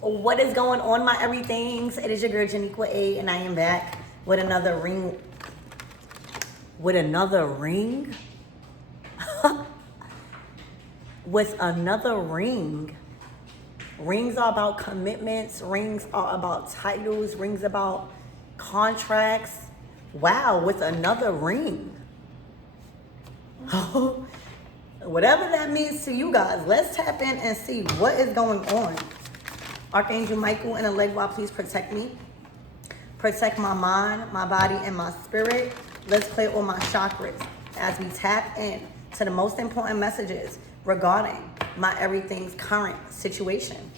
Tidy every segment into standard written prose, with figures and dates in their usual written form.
What is going on, my everythings? It is your girl Janiqua A, and I am back with another ring. With another ring? With another ring. Rings are about commitments. Rings are about titles. Rings about contracts. Wow, with another ring. Whatever that means to you guys, let's tap in and see what is going on. Archangel Michael and Elegua, please protect me. Protect my mind, my body, and my spirit. Let's clear all my chakras as we tap in to the most important messages regarding my everything's current situation.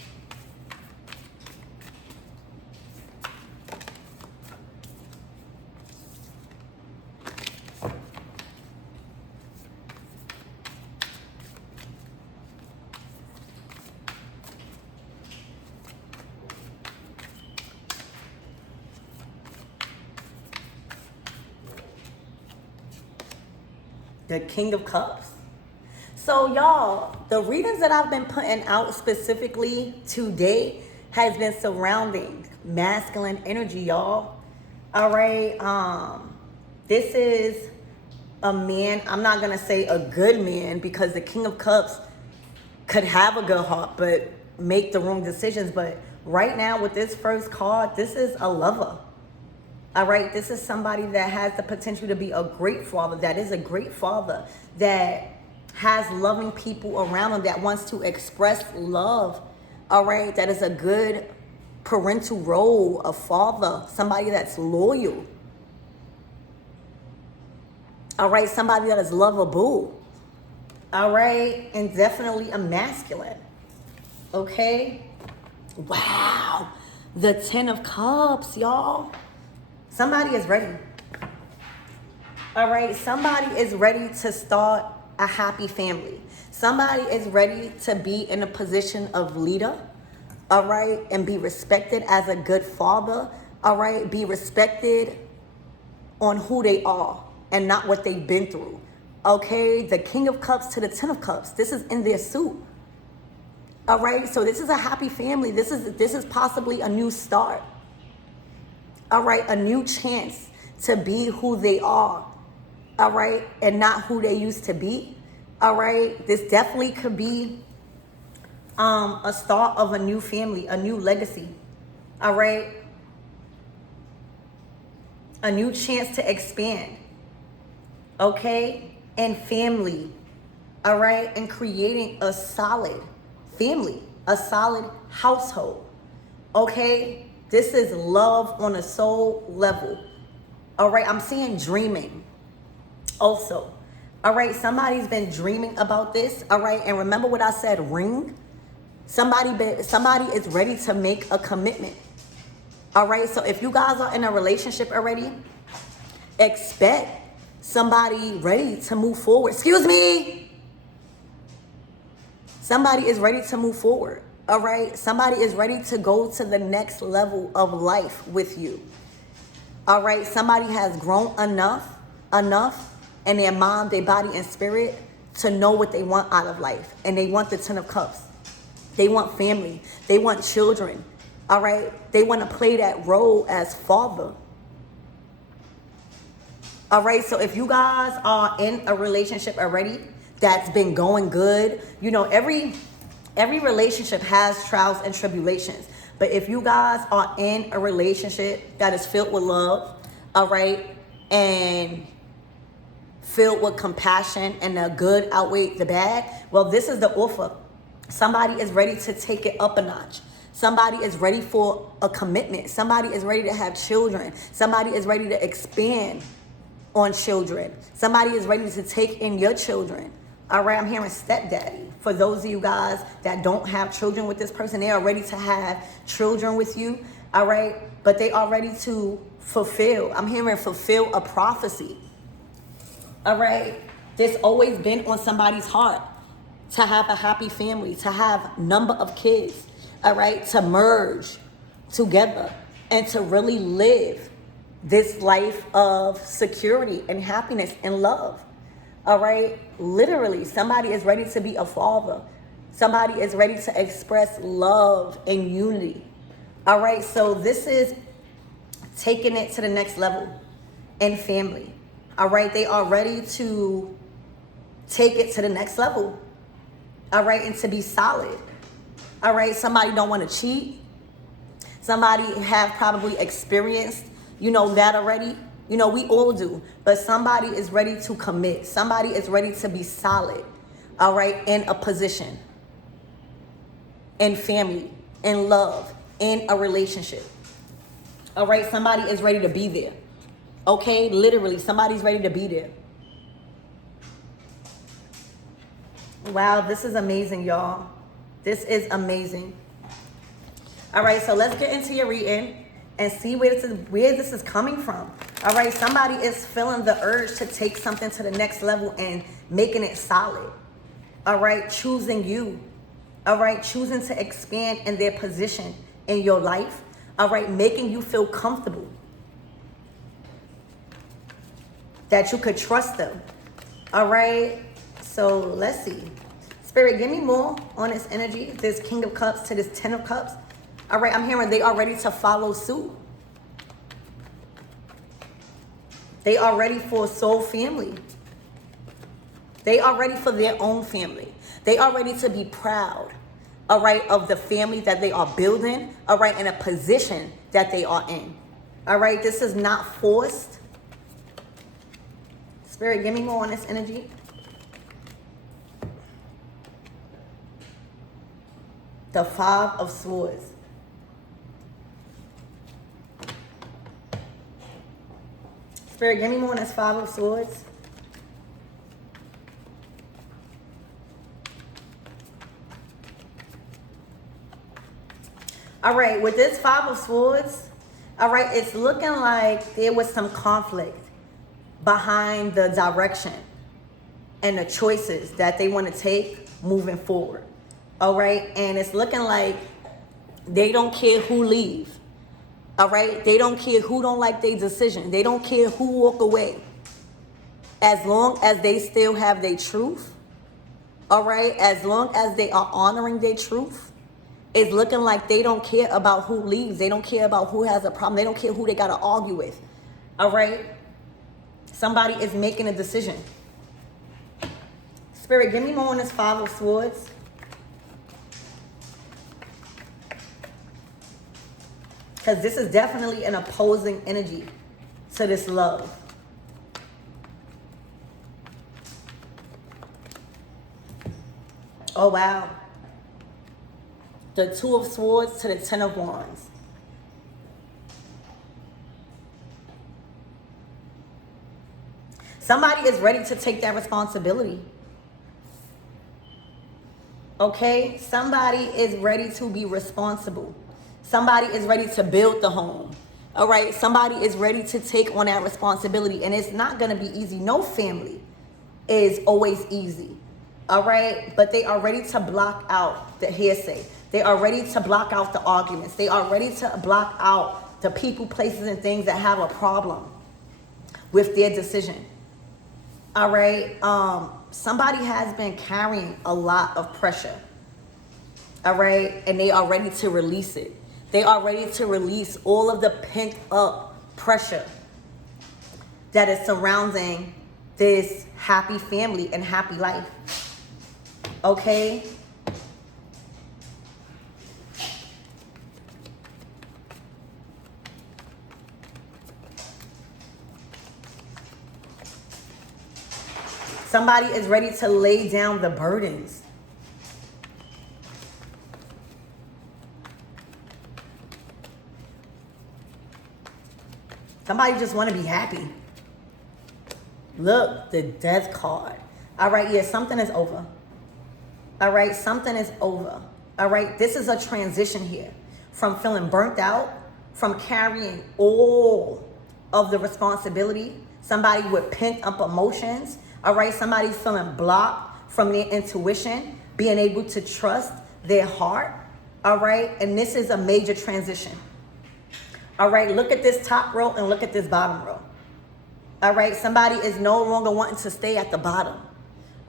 The King of Cups. So y'all, the readings that I've been putting out specifically today has been surrounding masculine energy, y'all. All right. This is a man. I'm not gonna say a good man, because the King of Cups could have a good heart but make the wrong decisions. But right now with this first card, this is a lover. All right, this is somebody that has the potential to be a great father, that is a great father, that has loving people around him, that wants to express love. All right, that is a good parental role, a father, somebody that's loyal. All right, somebody that is lovable. All right, and definitely a masculine. Okay, wow, the 10 of Cups, y'all. Somebody is ready. All right, somebody is ready to start a happy family. Somebody is ready to be in a position of leader, all right, and be respected as a good father, all right, be respected on who they are and not what they've been through. Okay, the King of Cups to the 10 of Cups. This is in their suit. All right, so this is a happy family. This is possibly a new start. All right, a new chance to be who they are, all right, and not who they used to be, all right. This definitely could be a start of a new family, a new legacy, all right, a new chance to expand, okay, and family, all right, and creating a solid family, a solid household, okay. This is love on a soul level. All right, I'm seeing dreaming also. All right, somebody's been dreaming about this. All right, and remember what I said, ring. Somebody is ready to make a commitment. All right, so if you guys are in a relationship already, expect somebody ready to move forward. Excuse me. Somebody is ready to move forward. All right, somebody is ready to go to the next level of life with you. All right, somebody has grown enough in their mind, their body, and spirit to know what they want out of life. And they want the 10 of Cups. They want family. They want children. All right, they want to play that role as father. All right, so if you guys are in a relationship already that's been going good, you know, every relationship has trials and tribulations. But if you guys are in a relationship that is filled with love, all right, and filled with compassion, and the good outweigh the bad, well, this is the offer. Somebody is ready to take it up a notch. Somebody is ready for a commitment. Somebody is ready to have children. Somebody is ready to expand on children. Somebody is ready to take in your children. All right, I'm hearing stepdaddy. For those of you guys that don't have children with this person, they are ready to have children with you. All right, but they are ready to fulfill. I'm hearing fulfill a prophecy. All right, this always been on somebody's heart to have a happy family, to have number of kids. All right, to merge together and to really live this life of security and happiness and love. All right, literally, somebody is ready to be a father. Somebody is ready to express love and unity. All right, so this is taking it to the next level in family. All right, they are ready to take it to the next level. All right, and to be solid. All right, somebody don't want to cheat. Somebody have probably experienced, that already. We all do. But somebody is ready to commit. Somebody is ready to be solid. All right, in a position, in family, in love, in a relationship. All right, somebody is ready to be there. Okay, literally, somebody's ready to be there. Wow, this is amazing, y'all. This is amazing. All right, so let's get into your reading and see where this is coming from. All right, somebody is feeling the urge to take something to the next level and making it solid. All right, choosing you. All right, choosing to expand in their position in your life. All right, making you feel comfortable. That you could trust them. All right, so let's see. Spirit, give me more on this energy. This King of Cups to this Ten of Cups. All right, I'm hearing they are ready to follow suit. They are ready for a soul family. They are ready for their own family. They are ready to be proud, all right, of the family that they are building, all right, in a position that they are in. All right, this is not forced. Spirit, give me more on this energy. The Five of Swords. Spirit, give me more on this Five of Swords. All right, with this Five of Swords, all right, it's looking like there was some conflict behind the direction and the choices that they want to take moving forward. All right, and it's looking like they don't care who leave. All right, they don't care who don't like their decision. They don't care who walk away. As long as they still have their truth, all right, as long as they are honoring their truth, it's looking like they don't care about who leaves. They don't care about who has a problem. They don't care who they got to argue with. All right, somebody is making a decision. Spirit, give me more on this Five of Swords. Because this is definitely an opposing energy to this love. Oh, wow. The Two of Swords to the Ten of Wands. Somebody is ready to take that responsibility. Okay? Somebody is ready to be responsible. Somebody is ready to build the home. All right? Somebody is ready to take on that responsibility. And it's not going to be easy. No family is always easy. All right? But they are ready to block out the hearsay. They are ready to block out the arguments. They are ready to block out the people, places, and things that have a problem with their decision. All right? Somebody has been carrying a lot of pressure. All right? And they are ready to release it. They are ready to release all of the pent up pressure that is surrounding this happy family and happy life. Okay? Somebody is ready to lay down the burdens. Somebody just want to be happy. Look, the Death card. All right, yeah, something is over. All right, something is over. All right, this is a transition here from feeling burnt out, from carrying all of the responsibility. Somebody with pent up emotions. All right, somebody feeling blocked from their intuition, being able to trust their heart. All right, and this is a major transition. All right, look at this top row and look at this bottom row. All right, somebody is no longer wanting to stay at the bottom.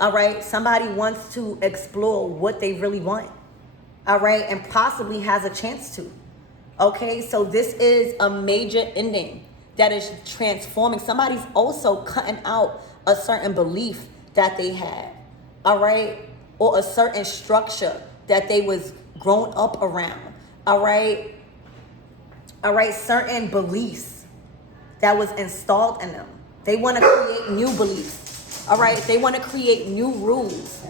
All right. Somebody wants to explore what they really want. All right. And possibly has a chance to. Okay. So this is a major ending that is transforming. Somebody's also cutting out a certain belief that they had. All right. Or a certain structure that they was grown up around. All right. All right. Certain beliefs that was installed in them. They want to create new beliefs. All right. They want to create new rules.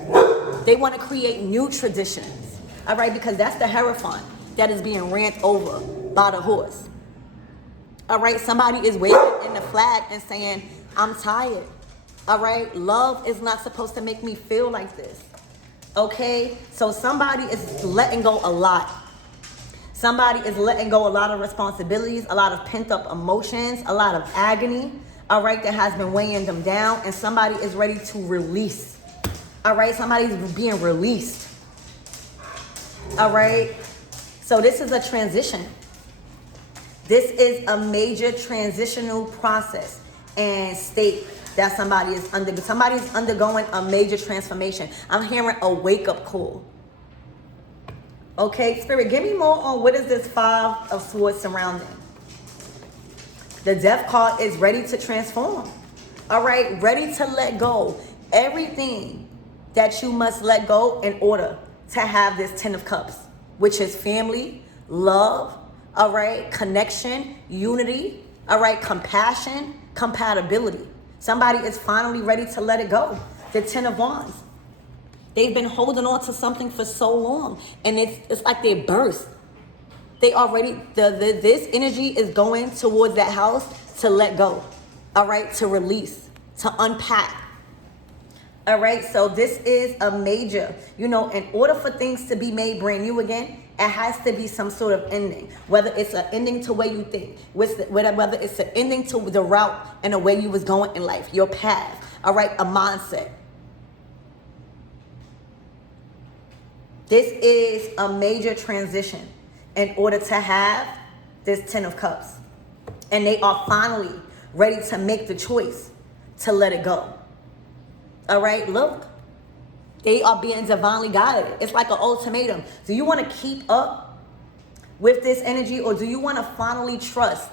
They want to create new traditions. All right. Because that's the Hierophant that is being ran over by the horse. All right. Somebody is waving in the flag and saying, I'm tired. All right. Love is not supposed to make me feel like this. Okay. So somebody is letting go a lot. Somebody is letting go a lot of responsibilities, a lot of pent up emotions, a lot of agony, all right, that has been weighing them down. And somebody is ready to release. All right. Somebody's being released. All right. So this is a transition. This is a major transitional process and state that somebody is under. Somebody's undergoing a major transformation. I'm hearing a wake up call. Okay, Spirit, give me more on what is this Five of Swords surrounding. The Death card is ready to transform. All right, ready to let go. Everything that you must let go in order to have this Ten of Cups, which is family, love, all right, connection, unity, all right, compassion, compatibility. Somebody is finally ready to let it go. The Ten of Wands. They've been holding on to something for so long, and it's like they burst. They already, this energy is going towards that house to let go, all right, to release, to unpack. All right, so this is a major, in order for things to be made brand new again, it has to be some sort of ending. Whether it's an ending to where you think, whether it's an ending to the route and the way you was going in life, your path, all right, a mindset. This is a major transition in order to have this Ten of Cups. And they are finally ready to make the choice to let it go. All right, look. They are being divinely guided. It's like an ultimatum. Do you want to keep up with this energy, or do you want to finally trust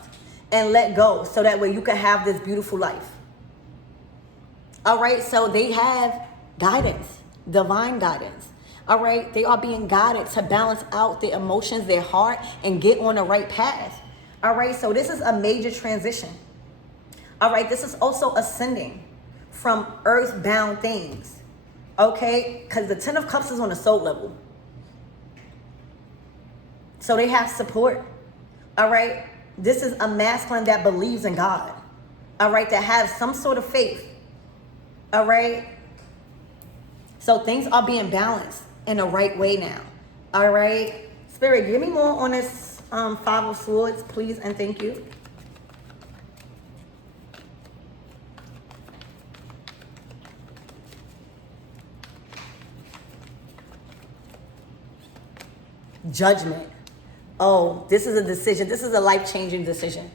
and let go so that way you can have this beautiful life? All right, so they have guidance, divine guidance. All right, they are being guided to balance out their emotions, their heart, and get on the right path. All right, so this is a major transition. All right, this is also ascending from earthbound things. Okay, because the Ten of Cups is on the soul level. So they have support. All right, this is a masculine that believes in God. All right, that has some sort of faith. All right, so things are being balanced in the right way now. All right, Spirit, give me more on this Five of Swords, please, and thank you. Judgment. Oh, this is a decision. This is a life-changing decision.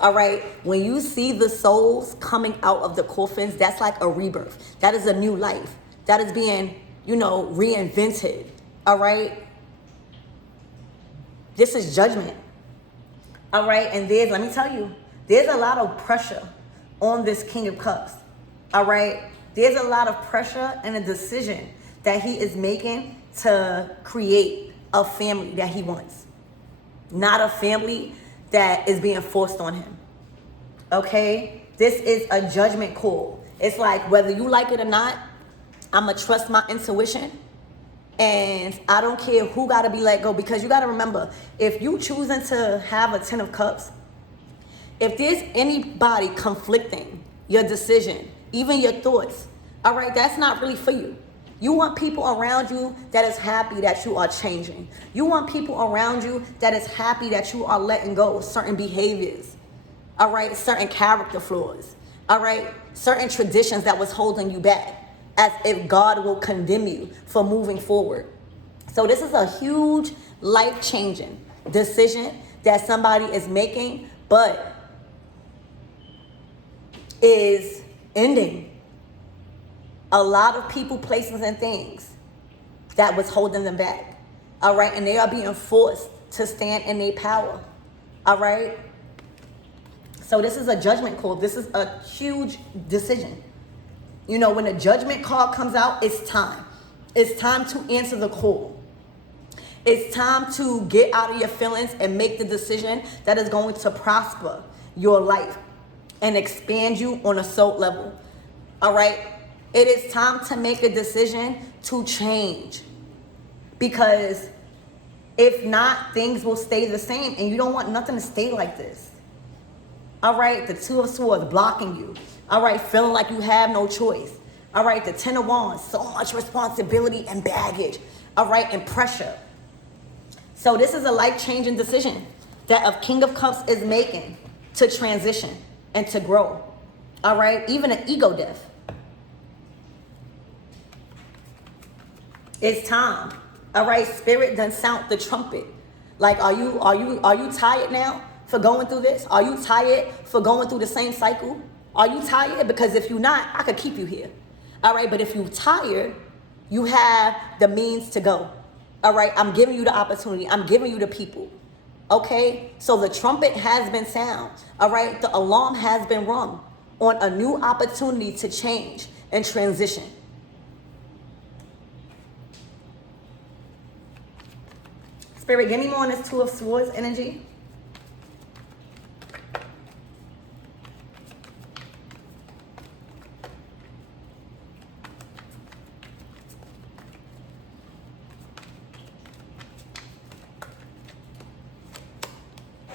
All right. When you see the souls coming out of the coffins, that's like a rebirth. That is a new life. That is being, reinvented. All right. This is judgment. All right. And let me tell you, there's a lot of pressure on this King of Cups. All right. There's a lot of pressure and a decision that he is making to create a family that he wants, not a family that is being forced on him. Okay, this is a judgment call. It's like, whether you like it or not, I'm gonna trust my intuition, and I don't care who gotta be let go. Because you gotta remember, if you choosing to have a Ten of Cups, if there's anybody conflicting your decision, even your thoughts, all right, that's not really for you. You want people around you that is happy that you are changing. You want people around you that is happy that you are letting go of certain behaviors. All right, certain character flaws. All right, certain traditions that was holding you back, as if God will condemn you for moving forward. So this is a huge life-changing decision that somebody is making, but is ending a lot of people, places, and things that was holding them back. All right. And they are being forced to stand in their power. All right. So this is a judgment call. This is a huge decision. You know, when a judgment call comes out, it's time. It's time to answer the call. It's time to get out of your feelings and make the decision that is going to prosper your life and expand you on a soul level. All right? It is time to make a decision to change. Because if not, things will stay the same, and you don't want nothing to stay like this. All right? The Two of Swords blocking you. All right? Feeling like you have no choice. All right? The Ten of Wands, so much responsibility and baggage. All right? And pressure. So this is a life-changing decision that a King of Cups is making to transition and to grow. All right? Even an ego death. It's time. All right? Spirit done sound the trumpet. Like, are you tired now for going through this? Are you tired for going through the same cycle? Are you tired? Because if you're not, I could keep you here. All right? But if you're tired, you have the means to go. All right, I'm giving you the opportunity. I'm giving you the people. Okay, so the trumpet has been sound. All right, the alarm has been rung on a new opportunity to change and transition. Spirit, give me more on this Two of Swords energy.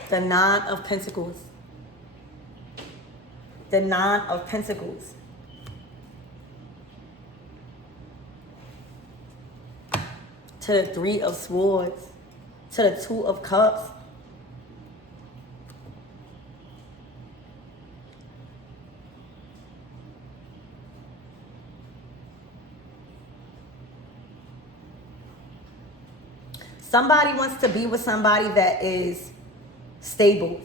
The Nine of Pentacles. The Nine of Pentacles. To the Three of Swords. To the Two of Cups. Somebody wants to be with somebody that is stable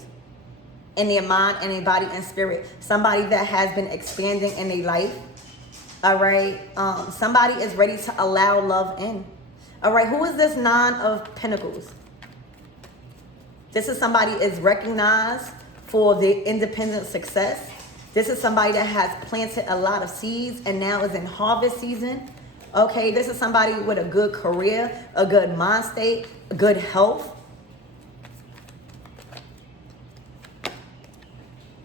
in their mind and their body and spirit. Somebody that has been expanding in their life. All right. Somebody is ready to allow love in. All right. Who is this Nine of Pentacles? This is somebody is recognized for their independent success. This is somebody that has planted a lot of seeds and now is in harvest season. Okay. This is somebody with a good career, a good mind state, good health.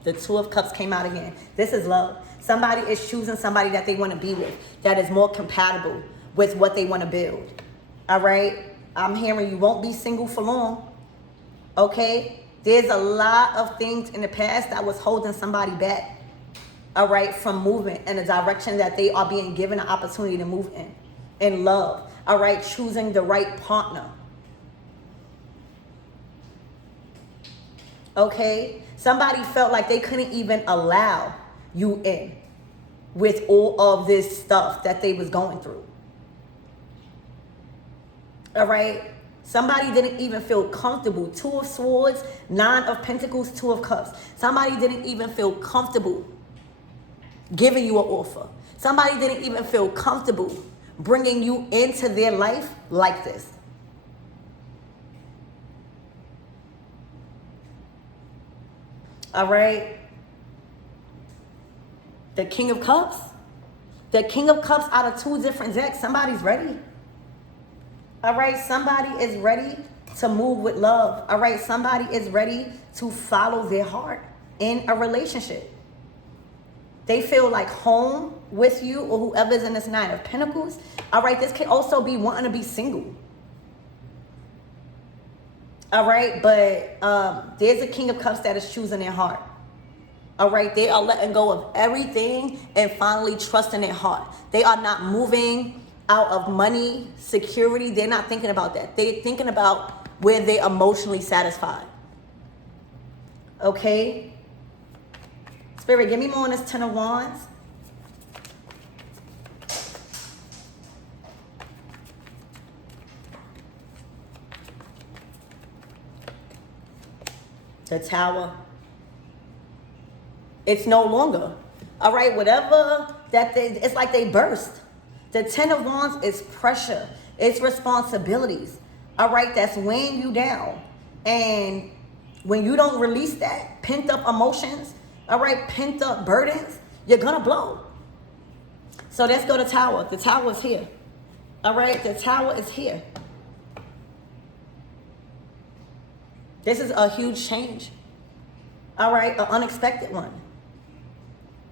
The Two of Cups came out again. This is love. Somebody is choosing somebody that they want to be with, that is more compatible with what they want to build. All right? I'm hearing you won't be single for long. Okay? There's a lot of things in the past that was holding somebody back. All right? From moving in a direction that they are being given an opportunity to move in love. All right? Choosing the right partner. Okay? Somebody felt like they couldn't even allow you in with all of this stuff that they was going through. All right? Somebody didn't even feel comfortable. Two of Swords, Nine of Pentacles, Two of Cups. Somebody didn't even feel comfortable giving you an offer. Somebody didn't even feel comfortable bringing you into their life like this. All right. The King of Cups. The King of Cups out of two different decks. Somebody's ready. All right. Somebody is ready to move with love. All right. Somebody is ready to follow their heart in a relationship. They feel like home with you or whoever's in this Nine of Pentacles. All right. This could also be wanting to be single. All right, but there's a King of Cups that is choosing their heart. All right, they are letting go of everything and finally trusting their heart. They are not moving out of money, security. They're not thinking about that. They're thinking about where they're emotionally satisfied. Okay? Spirit, give me more on this Ten of Wands. The Tower. It's no longer. All right, whatever It's like they burst. The Ten of Wands is pressure. It's responsibilities. All right, that's weighing you down. And when you don't release that, pent up emotions, all right, pent up burdens, you're gonna blow. So let's go to Tower. The Tower is here. All right, the Tower is here. This is a huge change. All right, an unexpected one.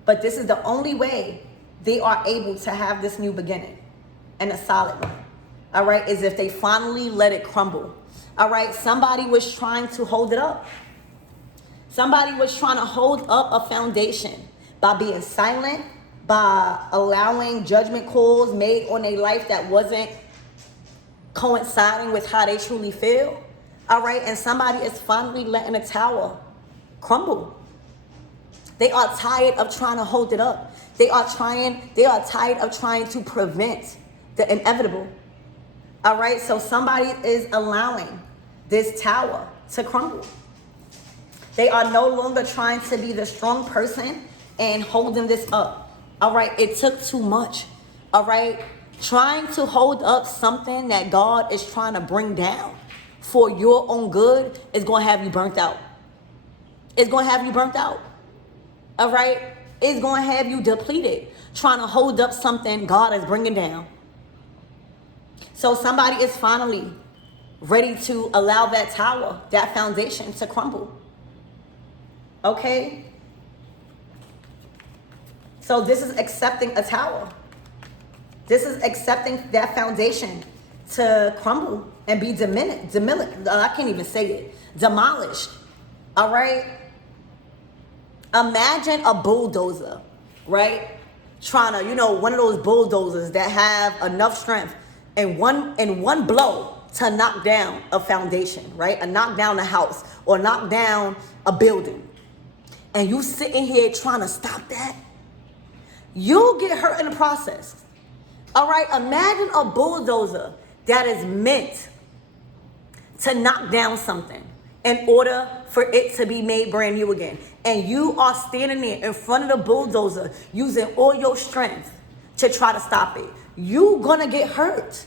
But this is the only way they are able to have this new beginning, and a solid one. All right, is if they finally let it crumble. All right, somebody was trying to hold it up. Somebody was trying to hold up a foundation by being silent, by allowing judgment calls made on their life that wasn't coinciding with how they truly feel. All right, and somebody is finally letting the tower crumble. They are tired of trying to hold it up. They are tired of trying to prevent the inevitable. All right, so somebody is allowing this tower to crumble. They are no longer trying to be the strong person and holding this up. All right, it took too much. All right, trying to hold up something that God is trying to bring down for your own good is going to have you burnt out. It's going to have you burnt out. All right, it's going to have you depleted trying to hold up something God is bringing down. So somebody is finally ready to allow that tower, that foundation to crumble. Okay? So this is accepting a tower. This is accepting that foundation to crumble and be demolished. I can't even say it. Demolished. All right? Imagine a bulldozer, right? Trying to, one of those bulldozers that have enough strength in one blow to knock down a foundation, right? Or knock down a house or knock down a building. And you sitting here trying to stop that, you'll get hurt in the process. All right, imagine a bulldozer that is meant to knock down something in order for it to be made brand new again. And you are standing there in front of the bulldozer using all your strength to try to stop it. You're gonna get hurt.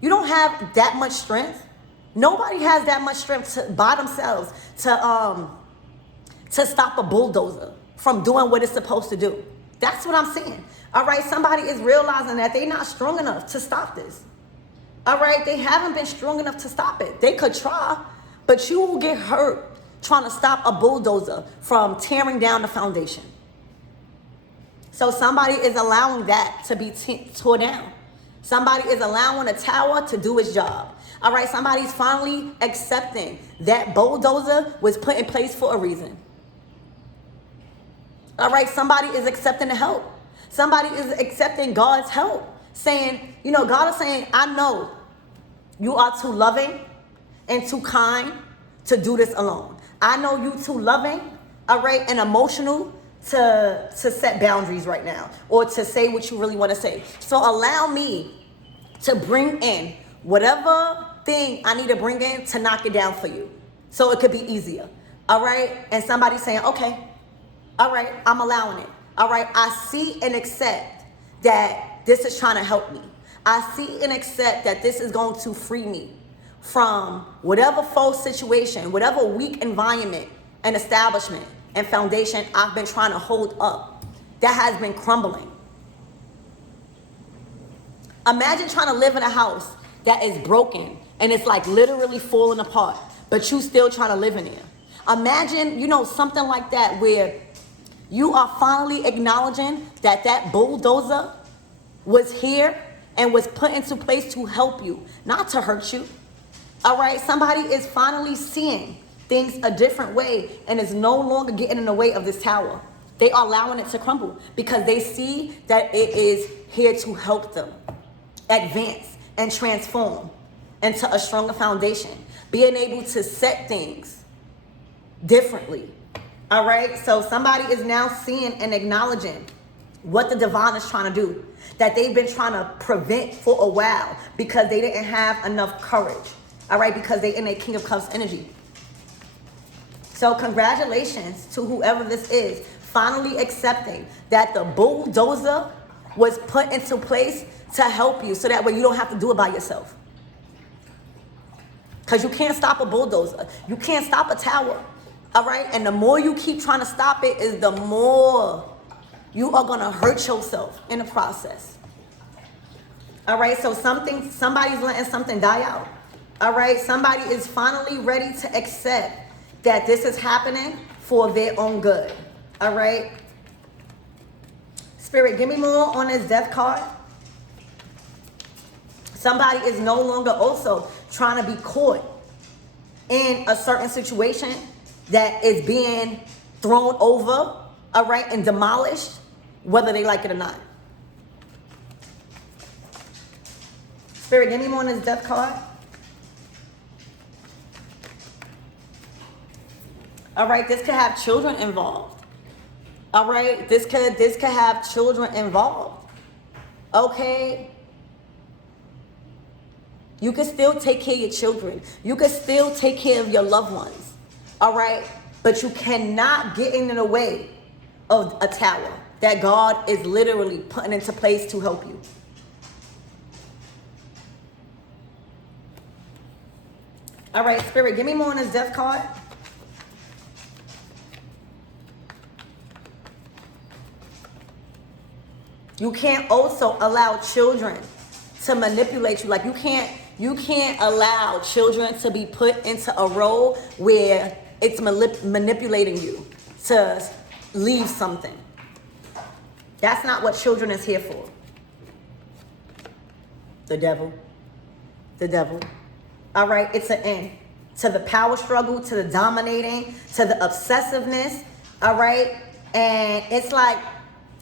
You don't have that much strength. Nobody has that much strength by themselves to stop a bulldozer from doing what it's supposed to do. That's what I'm saying. All right, somebody is realizing that they're not strong enough to stop this. All right, they haven't been strong enough to stop it. They could try, but you will get hurt trying to stop a bulldozer from tearing down the foundation. So somebody is allowing that to be tore down. Somebody is allowing a tower to do its job. All right, somebody's finally accepting that bulldozer was put in place for a reason. All right, somebody is accepting the help. Somebody is accepting God's help. Saying, God is saying, I know you are too loving and too kind to do this alone. I know you too loving, all right, and emotional to set boundaries right now or to say what you really want to say. So allow me to bring in whatever thing I need to bring in to knock it down for you so it could be easier, all right? And somebody saying, okay, all right, I'm allowing it. All right, I see and accept that this is trying to help me. I see and accept that this is going to free me from whatever false situation, whatever weak environment and establishment and foundation I've been trying to hold up that has been crumbling. Imagine trying to live in a house that is broken and it's like literally falling apart, but you still trying to live in there. Imagine, something like that where you are finally acknowledging that that bulldozer was here and was put into place to help you, not to hurt you. All right, somebody is finally seeing things a different way and is no longer getting in the way of this tower. They are allowing it to crumble because they see that it is here to help them advance and transform into a stronger foundation, being able to set things differently. All right, so somebody is now seeing and acknowledging what the divine is trying to do, that they've been trying to prevent for a while because they didn't have enough courage. All right, because they're in a King of Cups energy. So congratulations to whoever this is, finally accepting that the bulldozer was put into place to help you, so that way you don't have to do it by yourself. Because you can't stop a bulldozer. You can't stop a tower. All right? And the more you keep trying to stop it is the more you are going to hurt yourself in the process. All right? So somebody's letting something die out. All right? Somebody is finally ready to accept that this is happening for their own good. All right? Spirit, give me more on this death card. Somebody is no longer also trying to be caught in a certain situation that is being thrown over, all right, and demolished, whether they like it or not. Spirit, give me more on this death card. All right, this could have children involved. All right, this could have children involved. Okay. You can still take care of your children. You can still take care of your loved ones. All right? But you cannot get in the way of a tower that God is literally putting into place to help you. All right, Spirit, give me more on this death card. You can't also allow children to manipulate you. Like you can't allow children to be put into a role where it's manipulating you to leave something. That's not what children is here for. The devil. All right, it's an end to the power struggle, to the dominating, to the obsessiveness. All right, and it's like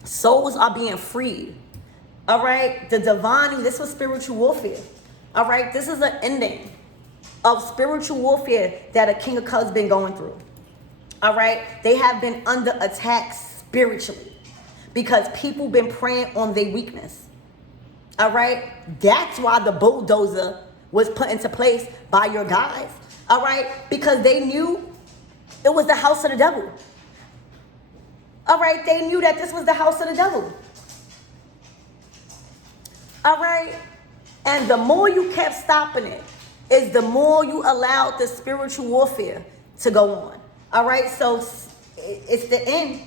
souls are being freed. All right, the divine, this was spiritual warfare. All right, this is an ending of spiritual warfare that a King of Cups been going through. All right, they have been under attack spiritually because people been preying on their weakness. All right, that's why the bulldozer was put into place by your guys. All right, because they knew it was the house of the devil. All right, they knew that this was the house of the devil. All right, and the more you kept stopping it, is the more you allowed the spiritual warfare to go on. All right, so it's the end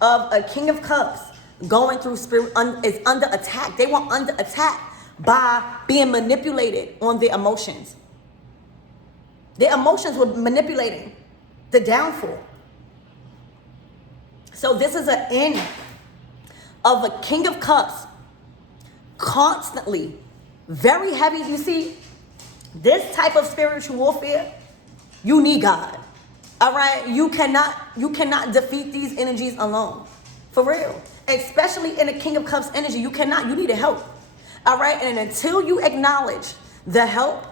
of a King of Cups going through is under attack. They were under attack by being manipulated on their emotions. Their emotions were manipulating the downfall. So this is an end of a King of Cups constantly, very heavy. You see, this type of spiritual warfare, you need God. All right, you cannot defeat these energies alone, for real. Especially in a King of Cups energy, you need help. All right, and until you acknowledge the help,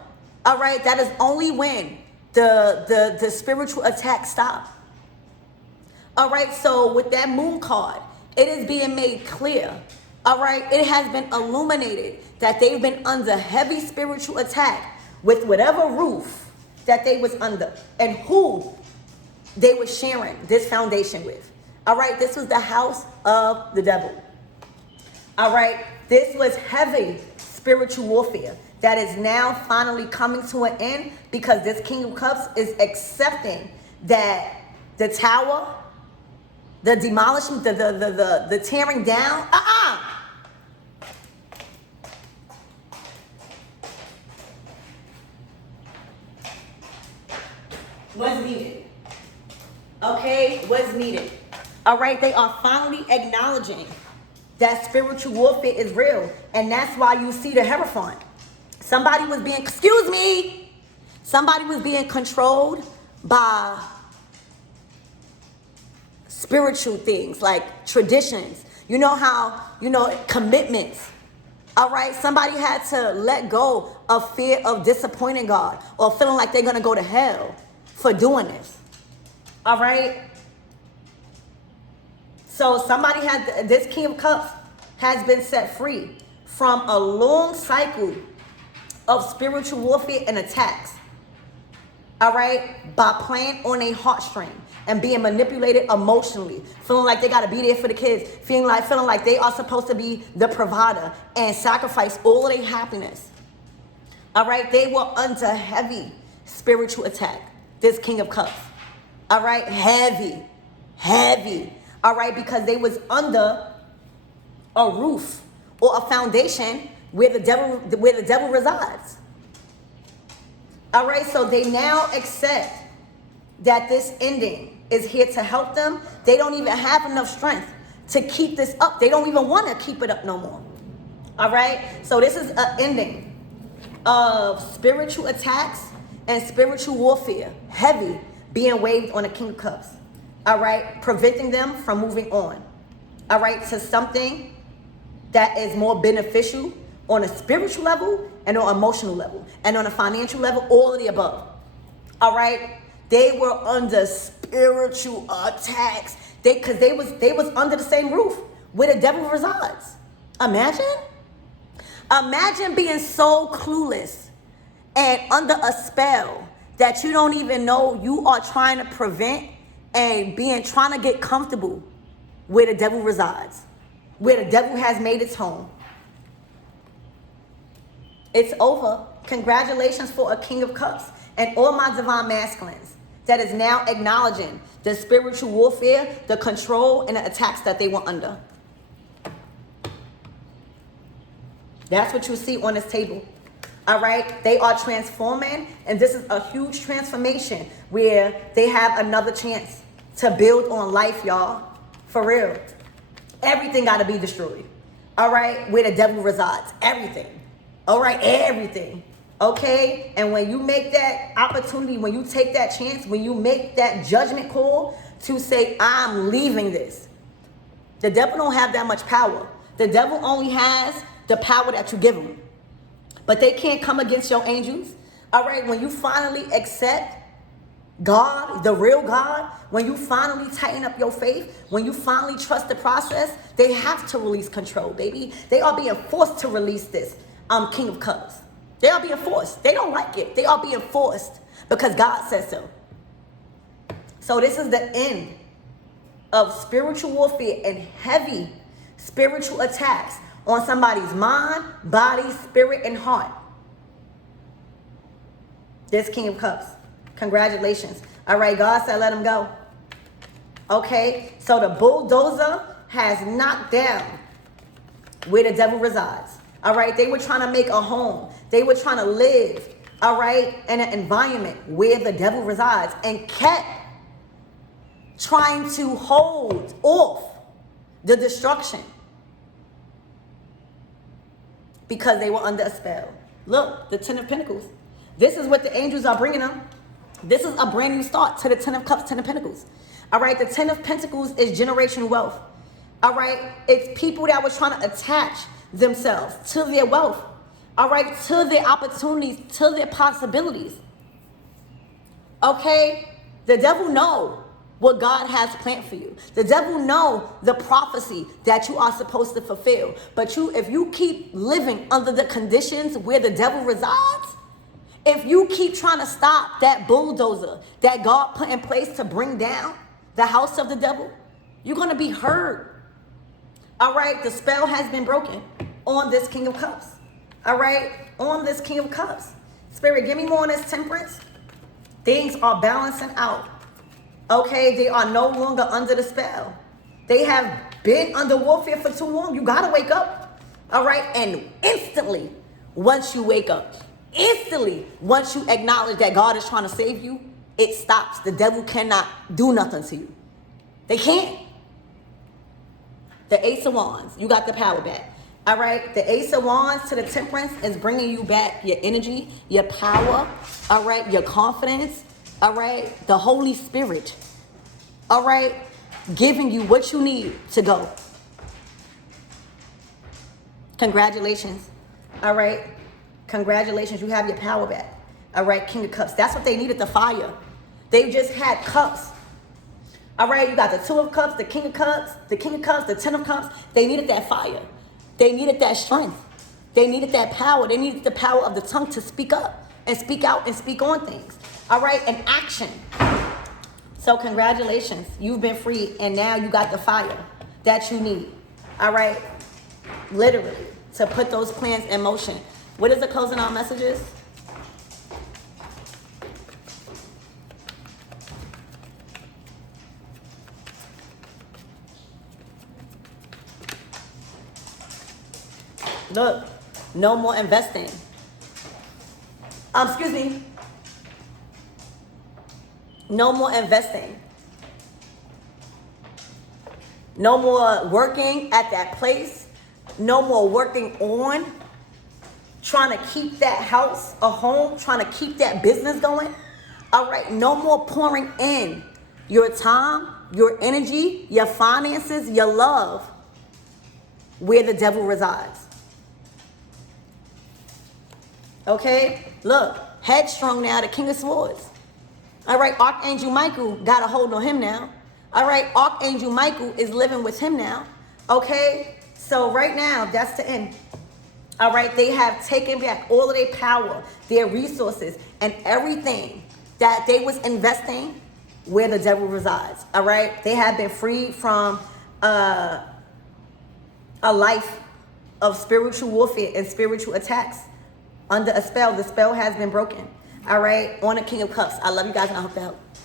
all right, that is only when the spiritual attack stop. All right, so with that moon card, it is being made clear. All right, it has been illuminated that they've been under heavy spiritual attack with whatever roof that they was under and who they were sharing this foundation with. All right, this was the house of the devil. All right, this was heavy spiritual warfare that is now finally coming to an end because this King of Cups is accepting that the tower, the demolishment, the tearing down, was needed. Okay, was needed. All right, they are finally acknowledging that spiritual warfare is real. And that's why you see the Hierophant. Somebody was being controlled by spiritual things like traditions. You know how, commitments. All right, somebody had to let go of fear of disappointing God or feeling like they're going to go to hell for doing this. All right. So this King of Cups has been set free from a long cycle of spiritual warfare and attacks. all right, by playing on a heartstring and being manipulated emotionally, feeling like they got to be there for the kids, feeling like they are supposed to be the provider and sacrifice all of their happiness. All right, they were under heavy spiritual attack. This King of Cups. All right, heavy. All right, because they was under a roof or a foundation where the devil resides. All right, so they now accept that this ending is here to help them. They don't even have enough strength to keep this up. They don't even want to keep it up no more. All right, so this is an ending of spiritual attacks and spiritual warfare, heavy, being waged on the King of Cups. All right, preventing them from moving on. All right, to something that is more beneficial on a spiritual level and on an emotional level and on a financial level, all of the above. All right, they were under spiritual attacks. Because they was under the same roof where the devil resides. Imagine being so clueless and under a spell that you don't even know you are trying to prevent and trying to get comfortable where the devil resides, where the devil has made its home. It's over. Congratulations for a King of Cups and all my divine masculines that is now acknowledging the spiritual warfare, the control, and the attacks that they were under. That's what you see on this table. All right, they are transforming, and this is a huge transformation where they have another chance to build on life, y'all. For real. Everything got to be destroyed. All right, where the devil resides. Everything. All right, everything. Okay, and when you make that opportunity, when you take that chance, when you make that judgment call to say, I'm leaving this, the devil don't have that much power. The devil only has the power that you give him. But they can't come against your angels. All right, when you finally accept God, the real God, when you finally tighten up your faith, when you finally trust the process, they have to release control, baby. They are being forced to release this King of Cups. They are being forced. They don't like it. They are being forced because God says so. So this is the end of spiritual warfare and heavy spiritual attacks on somebody's mind, body, spirit, and heart. This King of Cups. Congratulations. All right, God said let him go. Okay, so the bulldozer has knocked down where the devil resides. All right, they were trying to make a home. They were trying to live, all right, in an environment where the devil resides and kept trying to hold off the destruction because they were under a spell. Look, the Ten of Pentacles. This is what the angels are bringing them. This is a brand new start to the Ten of Cups, Ten of Pentacles. All right, the Ten of Pentacles is generational wealth. All right, it's people that were trying to attach themselves to their wealth. All right, to their opportunities, to their possibilities. Okay, the devil know what God has planned for you. The devil know the prophecy that you are supposed to fulfill. But if you keep living under the conditions where the devil resides, if you keep trying to stop that bulldozer that God put in place to bring down the house of the devil, you're going to be hurt. All right, the spell has been broken on this King of Cups. All right, on this King of Cups. Spirit, give me more on this Temperance. Things are balancing out. Okay, they are no longer under the spell. They have been under warfare for too long. You got to wake up. All right, and instantly, once you wake up, instantly, once you acknowledge that God is trying to save you, it stops. The devil cannot do nothing to you. They can't. The Ace of Wands, you got the power back. All right, the Ace of Wands to the Temperance is bringing you back your energy, your power, all right, your confidence, all right, the Holy Spirit, all right, giving you what you need to go. Congratulations, all right, congratulations, you have your power back, all right, King of Cups. That's what they needed, the fire. They just had cups. All right, you got the Two of Cups, the King of Cups, the King of Cups, the Ten of Cups. They needed that fire. They needed that strength. They needed that power. They needed the power of the tongue to speak up and speak out and speak on things. All right, an action. So congratulations, you've been free, and now you got the fire that you need. All right, literally, to put those plans in motion. What is the closing out messages? Look, no more investing. Excuse me. No more investing. No more working at that place. No more working on trying to keep that house a home, trying to keep that business going. All right, no more pouring in your time, your energy, your finances, your love where the devil resides. Okay, look, headstrong now, the King of Swords. All right, Archangel Michael got a hold on him now. All right, Archangel Michael is living with him now. Okay, so right now, that's the end. All right, they have taken back all of their power, their resources, and everything that they was investing where the devil resides. All right, they have been freed from a life of spiritual warfare and spiritual attacks under a spell. The spell has been broken. All right, on the King of Cups. I love you guys, and I hope that helped.